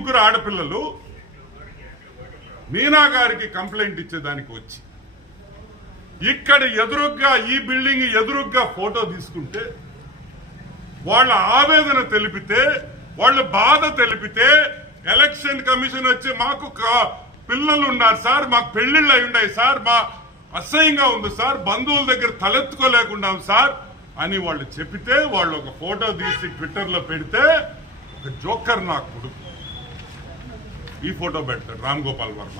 ముగ్గురు ఆడపిల్లలు మీనా గారికి కంప్లైంట్ ఇచ్చేదానికి వచ్చి ఇక్కడ ఎదురుగ్గా ఈ బిల్డింగ్ ఎదురుగ్గా ఫోటో తీసుకుంటే వాళ్ళ ఆవేదన తెలిపితే వాళ్ళ బాధ తెలిపితే ఎలక్షన్ కమిషన్ వచ్చి మాకు పిల్లలు ఉన్నారు సార్, మాకు పెళ్లిళ్ళు అయి ఉన్నాయి సార్, మా అసహ్యంగా ఉంది సార్, బంధువుల దగ్గర తలెత్తుకోలేకున్నాం సార్ అని వాళ్ళు చెప్పితే వాళ్ళు ఒక ఫోటో తీసి ట్విట్టర్ లో పెడితే ఒక జోకర్ నా కొడుకు ఈ ఫోటో పెడతాడు రామ్ గోపాల్ వర్మ.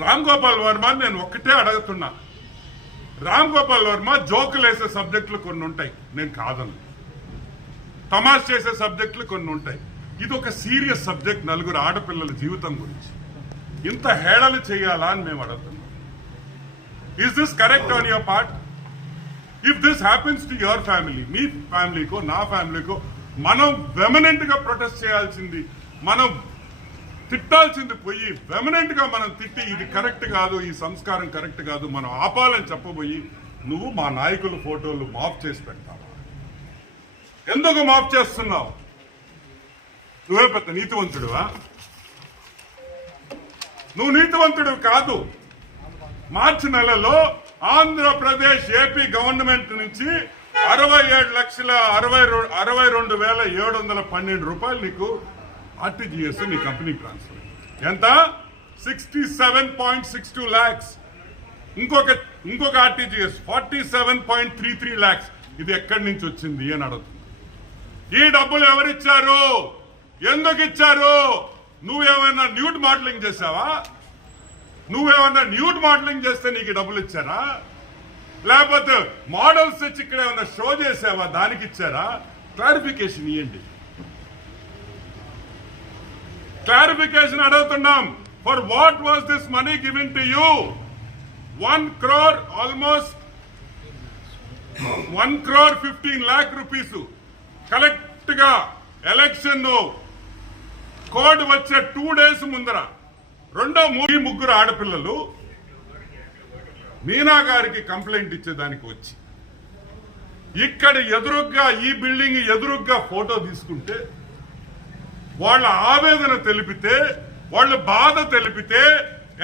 రామ్ గోపాల్ వర్మ నేను ఒక్కటే అడుగుతున్నా, రామ్ గోపాల్ వర్మ జోకులు వేసే సబ్జెక్టులు కొన్ని ఉంటాయి, నేను కాదను. తమాష్ చేసే సబ్జెక్టులు కొన్ని ఉంటాయి. ఇది ఒక సీరియస్ సబ్జెక్ట్, నలుగురు ఆడపిల్లల జీవితం గురించి ఇంత హేళలు చేయాలా అని మేము అడుగుతున్నాం. Is this correct on your part? If this happens to your family, మీ ఫ్యామిలీకో నా ఫ్యామిలీకో, మనం వెమనెంట్ గా ప్రొటెస్ట్ చేయాల్సింది, మనం తిట్టాల్సింది పోయి వెమనెంట్ గా మనం తిట్టి ఇది కరెక్ట్ కాదు, ఈ సంస్కారం కరెక్ట్ కాదు, మనం ఆపాలని చెప్పబోయి నువ్వు మా నాయకుల ఫోటోలు మాఫ్ చేసి పెడతావా? ఎందుకు మాఫ్ చేస్తున్నావు? నువ్వే పెద్ద నీతివంతుడువా? నువ్వు నీతివంతుడు కాదు. మార్చి నెలలో ఆంధ్రప్రదేశ్ ఏపీ గవర్నమెంట్ నుంచి 67,62,712 రూపాయలు నీకు ఆర్టీజీఎస్ నీ కంపెనీ ట్రాన్స్ఫర్. ఎంత? 67.62 lakhs. ఇంకొక ఆర్టీజీఎస్ 47.33 lakhs. ఇది ఎక్కడి నుంచి వచ్చింది అని అడుగుతుంది. ఈ డబ్బులు ఎవరిచ్చారు? ఎందుకు ఇచ్చారు? నువ్వేమైనా న్యూడ్ మోడలింగ్ చేసావా? నువ్వేమన్నా న్యూడ్ మోడలింగ్ చేస్తే నీకు డబ్బులు ఇచ్చారా? లేకపోతే మోడల్స్ వచ్చి ఇక్కడ ఏమన్నా షో చేసావా, దానికి ఇచ్చారా? క్లారిఫికేషన్ ఇవ్వండి. క్లారిఫికేషన్ అడుగుతున్నాం. For what was this money given to you? 1 crore almost 1,15 lakh rupees collect గా ఎలక్షన్ కోడ్ వచ్చే 2 days ముందర ముగ్గురు ఆడపిల్లలు మీనా గారికి కంప్లైంట్ ఇచ్చేదానికి వచ్చి ఇక్కడ ఎదురుగ్గా ఈ బిల్డింగ్ ఎదురుగ్గా ఫోటో తీసుకుంటే వాళ్ళ ఆవేదన తెలిపితే వాళ్ళ బాధ తెలిపితే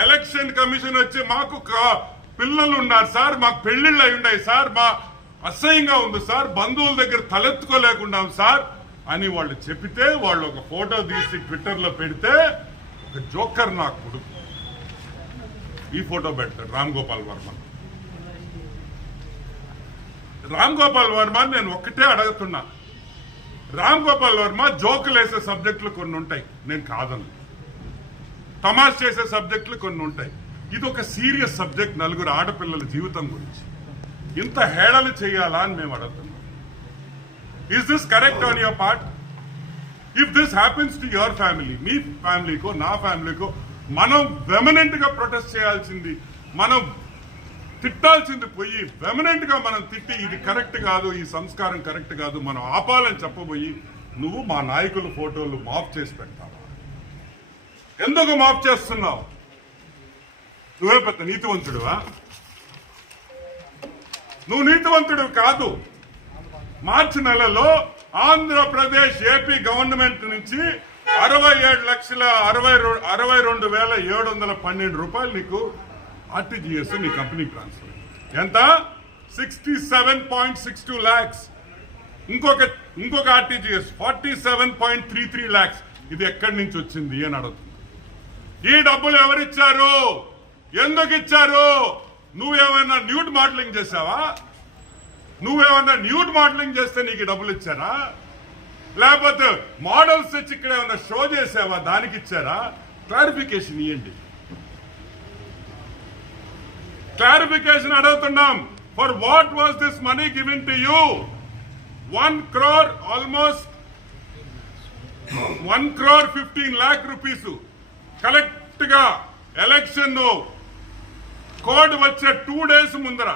ఎలక్షన్ కమిషన్ వచ్చి మాకు పిల్లలు ఉన్నారు సార్, మాకు పెళ్లిళ్ళు అయి ఉన్నాయి సార్, మా అసహ్యంగా ఉంది సార్, బంధువుల దగ్గర తలెత్తుకోలేకున్నాం సార్ అని వాళ్ళు చెప్పితే వాళ్ళు ఒక ఫోటో తీసి ట్విట్టర్ లో పెడితే ఒక జోకర్ నా కొడుకు ఈ ఫోటో పెడతాడు రామ్ గోపాల్ వర్మ. రామ్ గోపాల్ వర్మ నేను ఒక్కటే అడుగుతున్నా, రామ్ గోపాల్ వర్మ జోకులు వేసే సబ్జెక్టులు కొన్ని ఉంటాయి, నేను కాదను. తమాష్ చేసే సబ్జెక్టులు కొన్ని ఉంటాయి. ఇది ఒక సీరియస్ సబ్జెక్ట్, నలుగురు ఆడపిల్లల జీవితం గురించి ఇంత హేళలు చేయాలా అని మేము అడుగుతున్నాం. Is this correct on your part? If this happens to your family, మీ ఫ్యామిలీకో నా ఫ్యామిలీకో, మనం వెమనెంట్ గా ప్రొటెస్ట్ చేయాల్సింది, మనం తిట్టాల్సింది పోయి వెమనెంట్ గా మనం తిట్టి ఇది కరెక్ట్ కాదు, ఈ సంస్కారం కరెక్ట్ కాదు, మనం ఆపాలని చెప్పబోయి నువ్వు మా నాయకుల ఫోటోలు మాఫ్ చేసి పెడతావా? ఎందుకు మాఫ్ చేస్తున్నావు? నువ్వే పెద్ద నీతివంతుడువా? నువ్వు నీతివంతుడు కాదు. మార్చి నెలలో ఆంధ్రప్రదేశ్ ఏపీ గవర్నమెంట్ నుంచి 67,62,712 రూపాయలు నీకు ఆర్టీజీఎస్ నీ కంపెనీ ట్రాన్స్ఫర్. ఎంత? 67.62 lakhs. ఇంకొక ఆర్టీజీఎస్ 47.33 lakhs. ఇది ఎక్కడి నుంచి వచ్చింది అని అడుగుతుంది. ఈ డబ్బులు ఎవరిచ్చారు? ఎందుకు ఇచ్చారు? నువ్వేమైనా న్యూడ్ మోడలింగ్ చేసావా? నువ్వేమన్నా న్యూడ్ మోడలింగ్ చేస్తే నీకు డబ్బులు ఇచ్చారా? లేకపోతే మోడల్స్ వచ్చి ఇక్కడ ఏమన్నా షో చేసావా, దానికి ఇచ్చారా? క్లారిఫికేషన్ ఇవ్వండి. క్లారిఫికేషన్ అడుగుతున్నాం. For what was this money given to you? 1 crore almost 1,15 lakh rupees collect గా ఎలక్షన్ కోడ్ వచ్చే 2 days ముందర